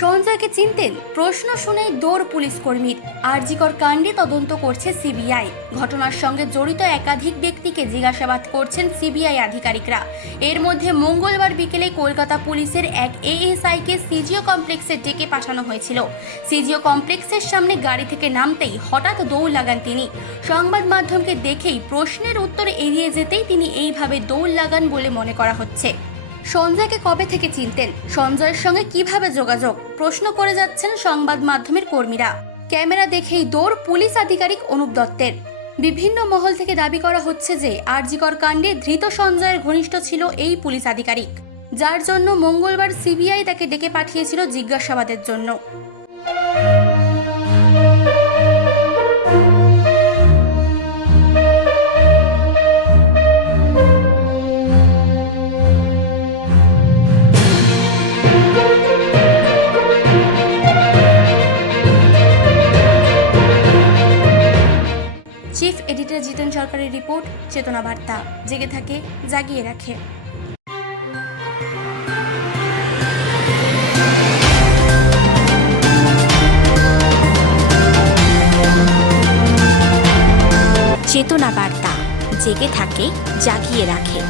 সঞ্জয়কে চিনতেন, প্রশ্ন শুনেই দৌড় পুলিশ কর্মীর। আরজিকর কাণ্ডে তদন্ত করছে সিবিআই। ঘটনার সঙ্গে জড়িত একাধিক ব্যক্তিকে জিজ্ঞাসাবাদ করছেন সিবিআই আধিকারিকরা। এর মধ্যে মঙ্গলবার বিকেলে কলকাতা পুলিশের এক এএসআইকে সিজিও কমপ্লেক্সে ডেকে পাঠানো হয়েছিল। সিজিও কমপ্লেক্সের সামনে গাড়ি থেকে নামতেই হঠাৎ দৌড় লাগান তিনি। সংবাদ মাধ্যমকে দেখেই প্রশ্নের উত্তর এড়িয়ে যেতেই তিনি এইভাবে দৌড় লাগান বলে মনে করা হচ্ছে। সঞ্জয়কে কবে থেকে চিনতেন? সঞ্জয়ের সঙ্গে কীভাবে যোগাযোগ? প্রশ্ন করে যাচ্ছেন সংবাদ মাধ্যমের কর্মীরা। ক্যামেরা দেখেই দৌড় পুলিশ আধিকারিক অনুপ দত্তের। বিভিন্ন মহল থেকে দাবি করা হচ্ছে যে, আরজিকর কাণ্ডে ধৃত সঞ্জয়ের ঘনিষ্ঠ ছিল এই পুলিশ আধিকারিক। যার জন্য মঙ্গলবার সিবিআই তাকে ডেকে পাঠিয়েছিল জিজ্ঞাসাবাদের জন্য। চিফ এডিটর জিতেন সরকারের রিপোর্ট, চেতনা বার্তা। জেগে থাকে, জাগিয়ে রাখে। চেতনা বার্তা। জেগে থাকে, জাগিয়ে রাখে।